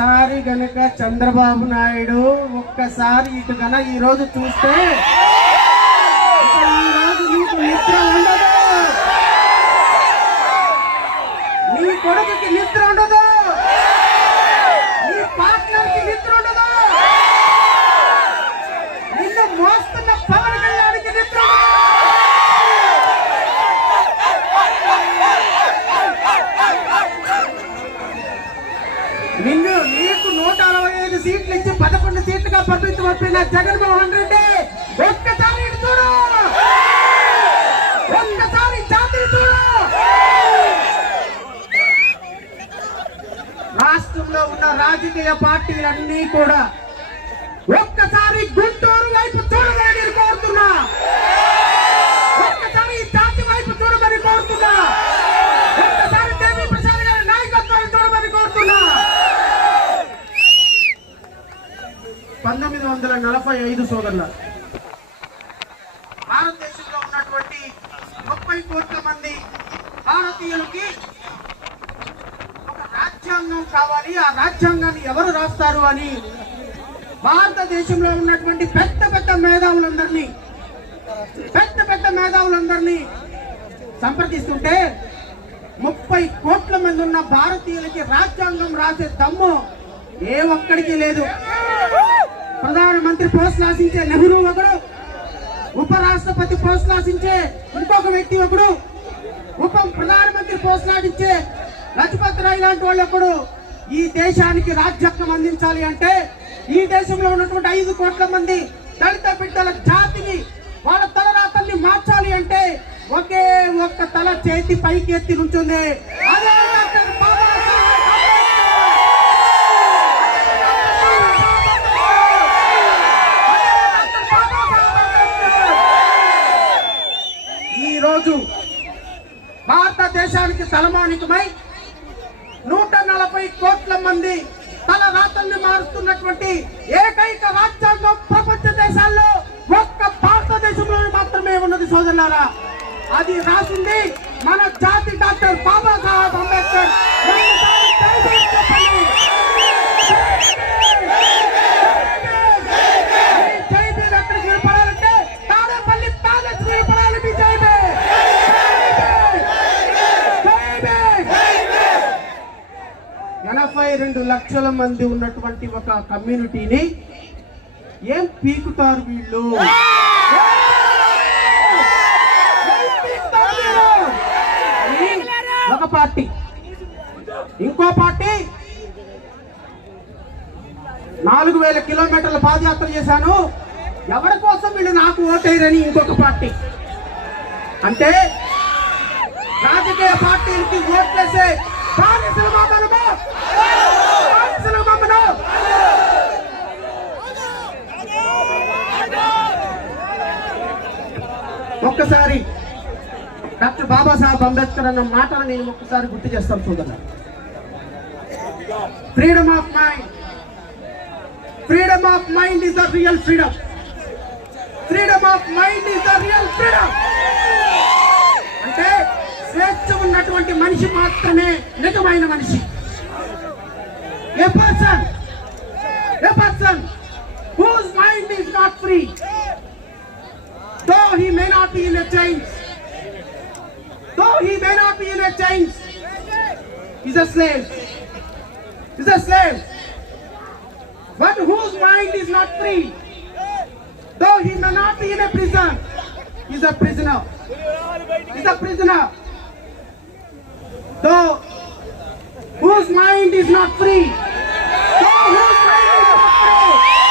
ఒక్కసారి గనక చంద్రబాబు నాయుడు ఒక్కసారి ఇటు గన ఈ రోజు చూస్తే ఇక నీకు నిద్ర ఉండదు. నీ కొడుకుకి నిద్ర ఉండదు నీ పార్ట్నర్కి నిద్ర ఉండదు నిన్ను మోస్తున్న పవన్ కళ్యాణ్కి నిద్ర ఉండదు నిన్ను నీకు నూట అరవై ఐదు సీట్లు ఇచ్చి పదకొండు సీట్లుగా పంపించబడిన జగన్మోహన్ రెడ్డి ఒక్కసారి చూడు. ఒక్కసారి జాతి చూడు. రాష్ట్రంలో ఉన్న రాజకీయ పార్టీలన్నీ కూడా ఒక్కసారి గుంటూరు వైపు వందల నలభై ఐదు సోదరుల. భారతదేశంలో ఉన్నటువంటి ముప్పై కోట్ల మంది భారతీయులకి ఒక రాజ్యాంగం కావాలి. ఆ రాజ్యాంగాన్ని ఎవరు రాస్తారు అని భారతదేశంలో ఉన్నటువంటి పెద్ద పెద్ద మేధావులందరినీ పెద్ద పెద్ద మేధావులందరినీ సంప్రదిస్తుంటే ముప్పై కోట్ల మంది ఉన్న భారతీయులకి రాజ్యాంగం రాసే దమ్ము ఏ ఒక్కడికి లేదు. ప్రధానమంత్రి పోస్టులు ఆశించే నెహ్రూ ఒకడు ఉపరాష్ట్రపతి పోస్టులు ఆశించే ఇంకొక వ్యక్తి ఒకడు ఉప ప్రధానమంత్రి పోస్టులు ఆశించే లజపత్ రాయ్ లాంటి వాళ్ళు ఒకడు. ఈ దేశానికి రాజ్యత్వం అందించాలి అంటే ఈ దేశంలో ఉన్నటువంటి ఐదు కోట్ల మంది దళిత బిడ్డల జాతిని వాళ్ళ తలరాతల్ని మార్చాలి అంటే ఒకే ఒక్క తల చేతి పైకి ఎత్తి నుంచుంది. అదే ఈరోజు రోజు భారతదేశానికి తలమానికమై నూట నలభై కోట్ల మంది తల రాతల్ని మారుస్తున్నటువంటి ఏకైక రాజ్యాంగం ప్రపంచ దేశాల్లో ఒక్క భారతదేశంలో మాత్రమే ఉన్నది సోదరులారా. అది రాసింది మన జాతి డాక్టర్ బాబాసాహెబ్ అంబేద్కర్ ఒక్కసారి దయచేసి చెప్పండి. ఈ జై భీమ్ ఎక్కడికి వినపడాలంటే తాడేపల్లి ప్యాలెస్ వినపడాలి మీ జై భీమ్. జై భీమ్. ఎనభై రెండు లక్షల మంది ఉన్నటువంటి ఒక కమ్యూనిటీని ఏం పీకుతారు వీళ్ళు? ఒక పార్టీ. ఇంకో పార్టీ. నాలుగు వేల కిలోమీటర్ల పాదయాత్ర చేశాను. ఎవరి కోసం వీళ్ళు నాకు ఓటేయరని ఇంకొక పార్టీ. అంటే రాజకీయ పార్టీలకి ఓట్లేసే బానిసల మామనము బానిసల మామను ఒక్కసారి డాక్టర్ బాబాసాహెబ్ అంబేద్కర్ అన్న మాటను నేను ఒక్కసారి గుర్తు చేస్తాను చూద్దాం freedom of mind freedom of mind is the real freedom freedom of mind is the real freedom అంటే స్వేచ్ఛ ఉన్నటువంటి మనిషి మాత్రమే నిజమైన మనిషి. A person a person whose mind is not free though he may not be in a chains Though he may not be in a chains, he's a slave. He's a slave. But whose mind is not free, though he may not be in a prison, he's a prisoner. He's a prisoner. Though whose mind is not free, though whose mind is not free,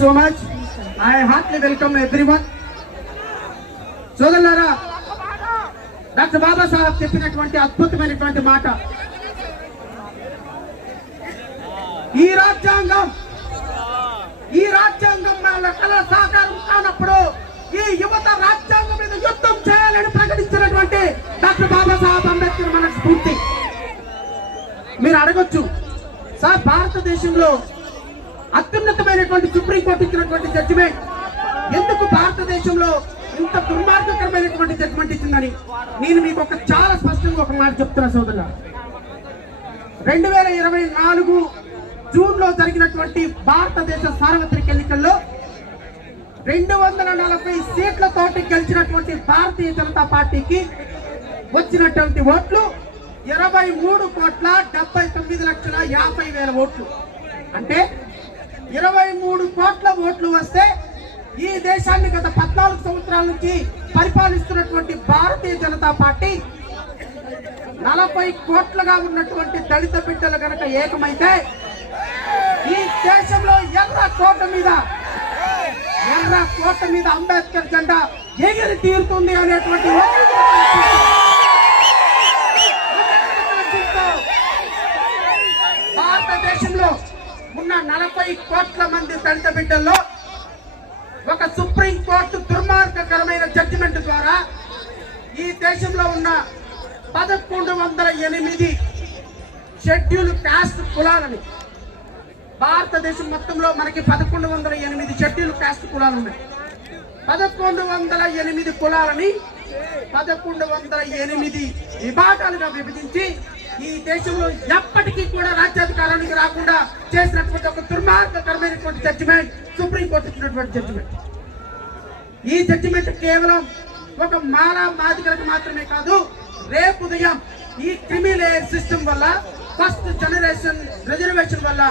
so much I heartly welcome everyone సోదరులారా doctor Babasaheb చెప్పినటువంటి అద్భుతమైనటువంటి మాట. ఈ రాజ్యాంగం ఈ రాజ్యాంగం కళ సహకారం కానప్పుడు ఈ యువత రాజ్యాంగం మీద యుద్ధం చేయాలని ప్రకటించినటువంటి డాక్టర్ బాబాసాహెబ్ అంబేద్కర్ మనకు స్ఫూర్తి. మీరు అడగొచ్చు. సార్ భారతదేశంలో అత్యున్నతమైనటువంటి సుప్రీంకోర్టు ఇచ్చినటువంటి జడ్జిమెంట్ ఎందుకు భారతదేశంలో ఇంత దుర్మార్గకరమైనటువంటి జడ్జిమెంట్ ఇచ్చిందని? నేను మీకు ఒక చాలా స్పష్టంగా ఒక మాట చెప్తున్నా సోదరుల రెండు వేల ఇరవై నాలుగు జూన్లో జరిగినటువంటి భారతదేశ సార్వత్రిక ఎన్నికల్లో రెండు వందల నలభై సీట్లతోటి గెలిచినటువంటి భారతీయ జనతా పార్టీకి వచ్చినటువంటి ఓట్లు ఇరవై మూడు కోట్ల డెబ్బై తొమ్మిది లక్షల యాభై వేల ఓట్లు. అంటే ఇరవై మూడు కోట్ల ఓట్లు వస్తే ఈ దేశాన్ని గత పద్నాలుగు సంవత్సరాల నుంచి పరిపాలిస్తున్నటువంటి భారతీయ జనతా పార్టీ నలభై కోట్లుగా ఉన్నటువంటి దళిత బిడ్డలు గనక ఏకమైతే ఈ దేశంలో ఎర్ర కోట మీద ఎర్ర కోట మీద అంబేద్కర్ జెండా ఎగిరి తీరుతుంది అనేటువంటి ఒకే ఆలోచనతో భారతదేశంలో ఉన్న నలభై కోట్ల మంది దళిత బిడ్డల్లో ఒక సుప్రీం కోర్టు దుర్మార్గకరమైన జడ్జిమెంట్ ద్వారా ఈ దేశంలో ఉన్న పదకొండు వందల ఎనిమిది షెడ్యూల్ కాస్ట్ కులాలని భారతదేశం మొత్తంలో మనకి పదకొండు వందల ఎనిమిది షెడ్యూల్ కాస్ట్ కులాలు ఉన్నాయి పదకొండు వందల ఎనిమిది కులాలని పదకొండు వందల ఎనిమిది విభాగాలుగా విభజించి ఈ దేశంలో ఎప్పటికీ కూడా రాజ్యాధికారానికి రాకుండా చేసినట్టు ఒక జడ్జిమెంట్ సుప్రీంకోర్టు ఇచ్చినటువంటి జడ్జిమెంట్ ఈ జడ్జిమెంట్ కేవలం ఒక మాలా మాదిగలకు మాత్రమే కాదు రేపు ఉదయం ఈ క్రిమిలేయర్ సిస్టమ్ వల్ల ఫస్ట్ జనరేషన్ రిజర్వేషన్ వల్ల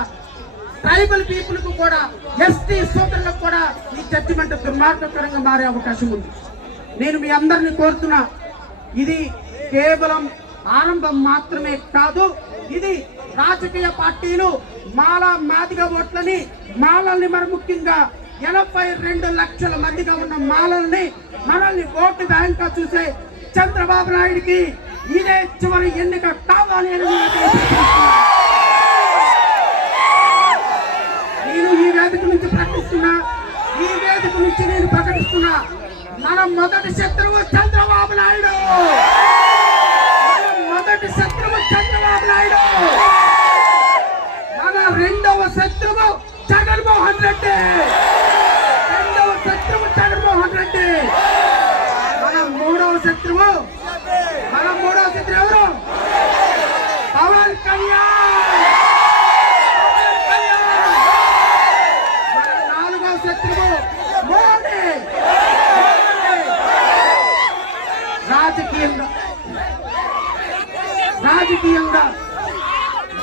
ట్రైబల్ పీపుల్కు కూడా ఎస్టీ సోదరులకు కూడా ఈ జడ్జిమెంట్ దుర్మార్గకరంగా మారే అవకాశం ఉంది. నేను మీ అందరిని కోరుతున్నా ఇది కేవలం ఆరంభం మాత్రమే కాదు ఇది రాజకీయ పార్టీలు మాల మాదిగ ఓట్లని మాలల్ని మరి ముఖ్యంగా ఎనభై రెండు లక్షల మందిగా ఉన్న మాలల్ని మనల్ని ఓటు బ్యాంక్ చూసే చంద్రబాబు నాయుడికి ఇదే చివరి ఎన్నిక కావాలి అని నేను నేను ఈ వేదిక నుంచి ప్రకటిస్తున్నా. ఈ వేదిక నుంచి నేను ప్రకటిస్తున్నా. మన మొదటి శత్రువు చంద్రబాబు నాయుడు మన మొదటి శత్రువు చంద్రబాబు నాయుడు మన రెండవ శత్రువు జగన్మోహన్ రెడ్డి రెండవ శత్రువు జగన్మోహన్ రెడ్డి మన మూడవ శత్రువు? మన మూడవ శత్రువు ఎవరు? పవన్ కళ్యాణ్! మన నాలుగవ శత్రువు మోడీ! రాజకీయంగా రాజకీయంగా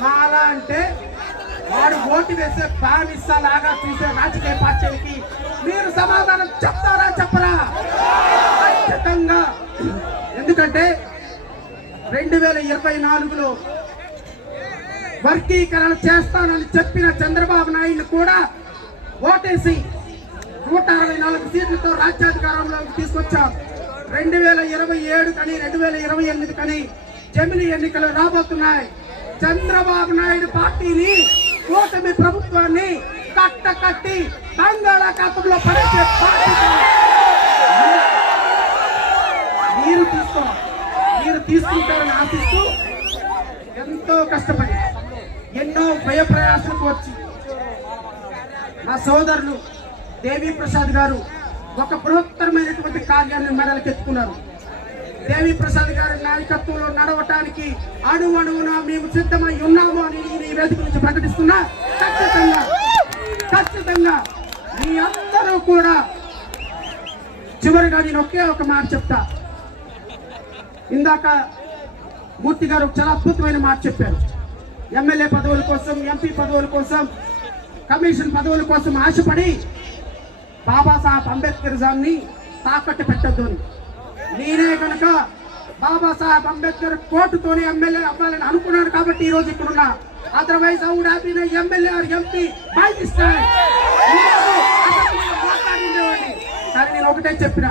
మాలా అంటే వాడు ఓటు వేసే బానిస లాగా చూసే రాజకీయ పార్టీలకి మీరు సమాధానం చెప్తారా చెప్పరా? ఖచ్చితంగా ఎందుకంటే రెండు వేల ఇరవై నాలుగులో వర్గీకరణ చేస్తానని చెప్పిన చంద్రబాబు నాయుడు కూడా ఓటేసి నూట అరవై నాలుగు సీట్లతో రాజ్యాధికారంలోకి తీసుకొచ్చాం రెండు వేల ఇరవై ఏడు కానీ రెండు వేల ఇరవై ఎనిమిది కానీ జమిని ఎన్నికలు రాబోతున్నాయి. చంద్రబాబు నాయుడు పార్టీని కూటమి ప్రభుత్వాన్ని కట్ట కట్టి బంగాళాఖాతంలో పడేసే బాధ్యత మీరు తీసుకోవాలి. మీరు తీసుకుంటారని ఆశిస్తూ ఎంతో కష్టపడి ఎన్నో భయ ప్రయాసాలకు వచ్చి మా సోదరులు దేవి ప్రసాద్ గారు ఒక బృహత్తరమైనటువంటి కార్యాన్ని మెడలకెత్తుకున్నారు. దేవి ప్రసాద్ గారి నాయకత్వంలో నడవటానికి అణు అణువున మేము సిద్ధమై ఉన్నాము అని నేను ఈ వేదిక నుంచి ప్రకటిస్తున్నా ఖచ్చితంగా ఖచ్చితంగా మీ అందరూ కూడా చివరిగా నేను ఒకే ఒక మాట చెప్తా. ఇందాక మూర్తి గారు చాలా అద్భుతమైన మాట చెప్పారు. ఎమ్మెల్యే పదవుల కోసం ఎంపీ పదవుల కోసం కమిషన్ పదవుల కోసం ఆశపడి బాబాసాహెబ్ అంబేద్కర్ జాన్ని తాకట్టు పెట్టద్దు అని. నేనే కనుక బాబాసాహెబ్ అంబేద్కర్ కోర్టుతోని ఎమ్మెల్యే అవ్వాలని అనుకున్నాను కాబట్టి ఈ రోజు ఇక్కడ ఉన్నా otherwise I would MLA or MP by this time కానీ నేను ఒకటే చెప్పిన.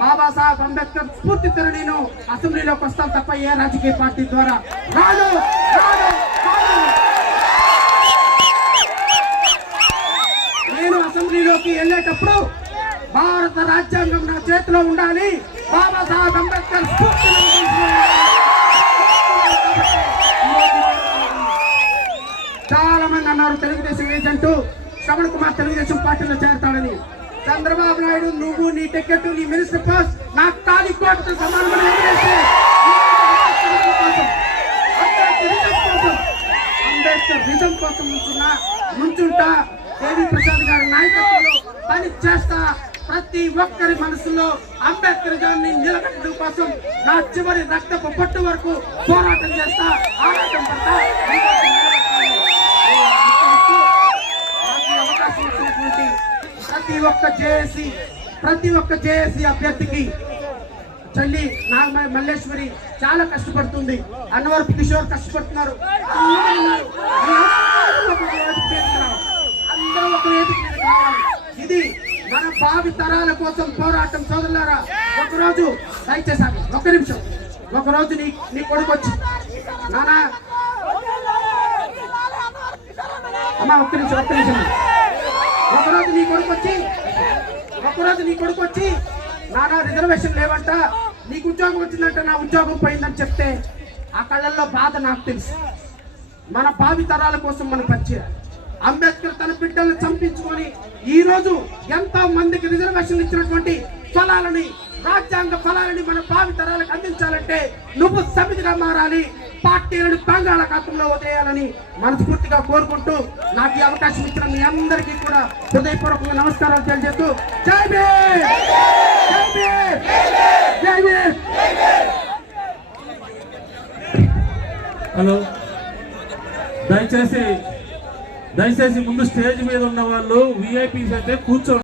బాబాసాహెబ్ అంబేద్కర్ స్ఫూర్తితో నేను అసెంబ్లీలోకి వస్తాను తప్ప ఏ రాజకీయ పార్టీ ద్వారా రాను నేను అసెంబ్లీలోకి వెళ్ళేటప్పుడు భారత రాజ్యాంగం నా చేతిలో ఉండాలి. బాబాసాహెబ్ అంబేద్కర్ చాలా మంది అన్నారు తెలుగుదేశం ఏజెంట్ శ్రవణ్ కుమార్ తెలుగుదేశం పార్టీలో చేరతాడని. చంద్రబాబు నాయుడు నువ్వు నీ టికెట్ నీ మినిస్టర్ పాస్ నాకు ఖాళీ కోటతో సమానమని వదిలేసి, కోసం, అంబేద్కర్ నిజం కోసం నుంచున్నా నుంచుంటా దేవి ప్రసాద్ గారి నాయకత్వంలో పని చేస్తా ప్రతి ఒక్కరి మనసులో అంబేద్కర్ గారిని నిలబెట్టడం కోసం నా చివరి రక్తపు పట్టు వరకు పోరాటం చేస్తా ఆరాటం పడతా. ప్రతి ఒక్క జేఏసీ ప్రతి ఒక్క జేఏసీ అభ్యర్థికి చెల్లి నాగ మల్లేశ్వరి చాలా కష్టపడుతుంది. అన్నవరపు కిషోర్ కష్టపడుతున్నారు. అందరూ ఒక వేదిక ఇది మన భావి తరాల కోసం పోరాటం సోదరులారా ఒకరోజు దయచేసాను ఒక ఒక్క నిమిషం. ఒకరోజు నీ నీ కొడుకు వచ్చి నానా అమ్మా ఒక్క నిమిషం ఒక్క నిమిషం. ఒకరోజు నీ కొడుకు వచ్చి ఒకరోజు నీ కొడుకు వచ్చి నానా రిజర్వేషన్ లేవంట నీకు ఉద్యోగం వచ్చిందంట నా ఉద్యోగం పోయిందని చెప్తే ఆ కళ్ళల్లో బాధ నాకు తెలుసు. మన భావి తరాల కోసం మనం పనిచేయాలి. అంబేద్కర్ తన బిడ్డలను చంపించుకొని ఈ రోజు ఎంతో మందికి రిజర్వేషన్ ఇచ్చినటువంటి ఫలాలని రాజ్యాంగ ఫలాలని మన భావి తరాలకు అందించాలంటే నువ్వు సమితిగా మారాలి. పార్టీలను బంగాళాఖాతంలో వదిలేయాలని మనస్ఫూర్తిగా కోరుకుంటూ నాకు ఈ అవకాశం ఇచ్చిన మీ అందరికీ కూడా హృదయపూర్వకంగా నమస్కారాలు తెలియజేస్తూ జై జై భీమ్! జై భీమ్! హలో దయచేసి దయచేసి ముందు స్టేజ్ మీద ఉన్న వాళ్ళు విఐపీస్ అయితే కూర్చోండి